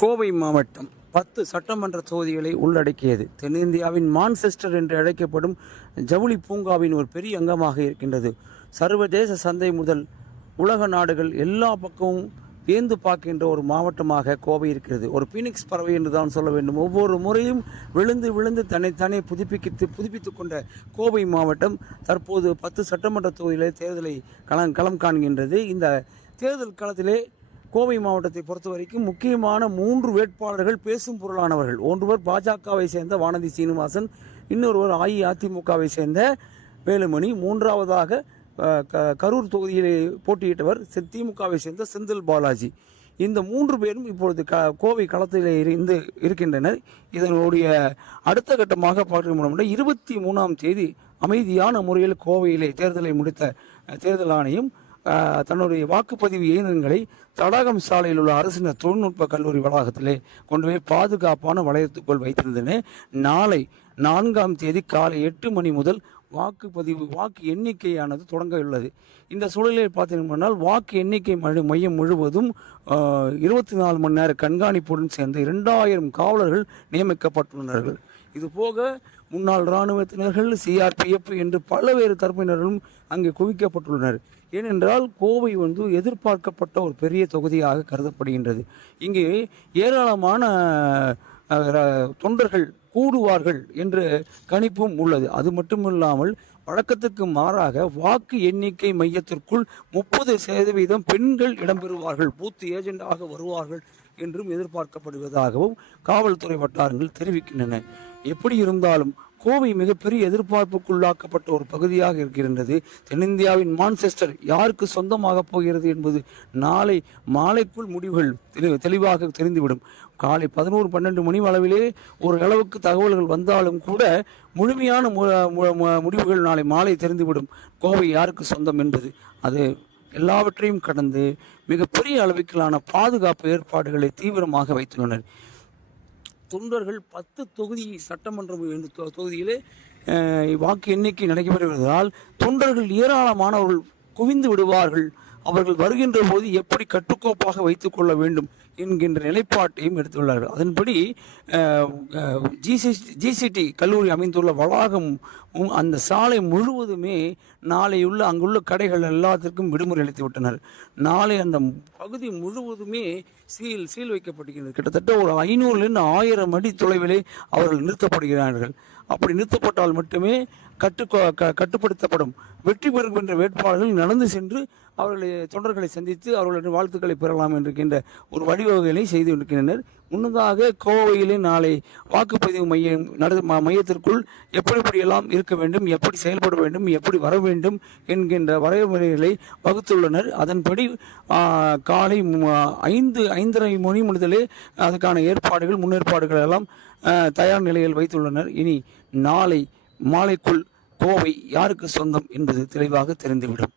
கோவை மாவட்டம் 10 சட்டமன்ற தொகுதிகளை உள்ளடக்கியது. தென்னிந்தியாவின் மான்செஸ்டர் என்று அழைக்கப்படும் ஜவுளி பூங்காவின் ஒரு பெரிய அங்கமாக இருக்கின்றது. சர்வதேச சந்தை முதல் உலக நாடுகள் எல்லா பக்கமும் வியந்து பார்க்கின்ற ஒரு மாவட்டமாக கோவை இருக்கிறது. ஒரு பீனிக்ஸ் பறவை என்று தான் சொல்ல வேண்டும். ஒவ்வொரு முறையும் விழுந்து விழுந்து தன்னைத்தானே புதுப்பித்துக் கொண்ட கோவை மாவட்டம் தற்போது 10 சட்டமன்ற தொகுதியிலே தேர்தலை களம் காண்கின்றது. இந்த தேர்தல் களத்திலே கோவை மாவட்டத்தை பொறுத்த வரைக்கும் முக்கியமான 3 வேட்பாளர்கள் பேசும் பொருளானவர்கள். ஒருவர் பாஜகவை சேர்ந்த வானதி சீனிவாசன், இன்னொருவர் அஇஅதிமுகவை சேர்ந்த வேலுமணி, மூன்றாவதாக கரூர் தொகுதியிலே போட்டியிட்டவர் திமுகவை சேர்ந்த செந்தில் பாலாஜி. இந்த 3 பேரும் இப்பொழுது கோவை களத்திலே இருக்கின்றனர். இதனுடைய அடுத்த கட்டமாக பார்க்க முடியும். 23ஆம் தேதி அமைதியான முறையில் கோவையிலே தேர்தலை முடித்த தேர்தல் ஆணையம் தன்னுடைய வாக்குப்பதிவு இயந்திரங்களை தடாகம் சாலையில் உள்ள அரசு தொழில்நுட்ப கல்லூரி வளாகத்திலே கொண்டு போய் பாதுகாப்பான வளையத்துக்குள் வைத்திருந்தன. நாளை 4ஆம் தேதி காலை 8 மணி முதல் வாக்கு எண்ணிக்கையானது தொடங்க உள்ளது. இந்த சூழலில் பார்த்தீங்கன்னா வாக்கு எண்ணிக்கை மையம் முழுவதும் 24 மணி நேர கண்காணிப்புடன் சேர்ந்து 2000 காவலர்கள் நியமிக்கப்பட்டுள்ளனர். இதுபோக முன்னாள் இராணுவத்தினர்கள், சிஆர்பிஎஃப் என்று பல்வேறு தரப்பினர்களும் அங்கே குவிக்கப்பட்டுள்ளனர். ஏனென்றால் கோவை எதிர்பார்க்கப்பட்ட ஒரு பெரிய தொகுதியாக கருதப்படுகின்றது. இங்கே ஏராளமான தொண்டர்கள் கூடுவார்கள் என்ற கணிப்பும் உள்ளது. அது மட்டுமில்லாமல் வழக்கத்துக்கு மாறாக வாக்கு எண்ணிக்கை மையத்திற்குள் 30% பெண்கள் இடம்பெறுவார்கள், பூத் ஏஜெண்டாக வருவார்கள் என்றும் எதிர்பார்க்கப்படுவதாகவும் காவல்துறை வட்டாரங்கள் தெரிவிக்கின்றன. எப்படி இருந்தாலும் கோவை மிகப்பெரிய எதிர்பார்ப்புக்குள்ளாக்கப்பட்ட ஒரு பகுதியாக இருக்கின்றது. தென்னிந்தியாவின் மான்செஸ்டர் யாருக்கு சொந்தமாக போகிறது என்பது நாளை மாலைக்குள் முடிவுகள் தெளிவாக தெரிந்துவிடும். காலை 11-12 மணி அளவிலே ஒரு அளவுக்கு தகவல்கள் வந்தாலும் கூட முழுமையான முடிவுகள் நாளை மாலை தெரிந்துவிடும். கோவை யாருக்கு சொந்தம் என்பது அது எல்லாவற்றையும் கடந்து மிகப்பெரிய அளவிலான பாதுகாப்பு ஏற்பாடுகளை தீவிரமாக வைத்துள்ளனர். தொண்டர்கள் 10 தொகுதி சட்டமன்ற தொகுதியிலே வாக்கு எண்ணிக்கை நடைபெறுவதால் தொண்டர்கள் ஏராளமானவர்கள் குவிந்து விடுவார்கள். அவர்கள் வருகின்ற போது எப்படி கட்டுக்கோப்பாக வைத்துக் கொள்ள வேண்டும் என்கின்ற நிலைப்பாட்டையும் எடுத்துள்ளார்கள். அதன்படி ஜிசிடி கல்லூரி அமைந்துள்ள வளாகம் அந்த சாலை முழுவதுமே நாளையுள்ள அங்குள்ள கடைகள் எல்லாத்திற்கும் விடுமுறை அளித்து விட்டனர். நாளை அந்த பகுதி முழுவதுமே சீல் வைக்கப்படுகிறது. கிட்டத்தட்ட ஒரு 500-1000 அடி தொலைவிலே அவர்கள் நிறுத்தப்படுகிறார்கள். அப்படி நிறுத்தப்பட்டால் மட்டுமே கட்டுப்படுத்தப்படும். வெற்றி பெறுகின்ற வேட்பாளர்கள் நடந்து சென்று அவர்களை தொண்டர்களை சந்தித்து அவர்களுடைய வாழ்த்துக்களை பெறலாம் என்கின்ற ஒரு வழிவகைகளை செய்து இருக்கின்றனர். முன்னதாக கோவையிலே நாளை வாக்குப்பதிவு மையத்திற்குள் எப்படியெல்லாம் இருக்க வேண்டும், எப்படி செயல்பட வேண்டும், எப்படி வர வேண்டும் என்கின்ற வரைமுறைகளை வகுத்துள்ளனர். அதன்படி காலை 5:30 மணி முதலே அதுக்கான முன்னேற்பாடுகள் எல்லாம் தயார் நிலையில் வைத்துள்ளனர். இனி நாளை மாலைக்குள் கோவை யாருக்கு சொந்தம் என்பது தெளிவாக தெரிந்துவிடும்.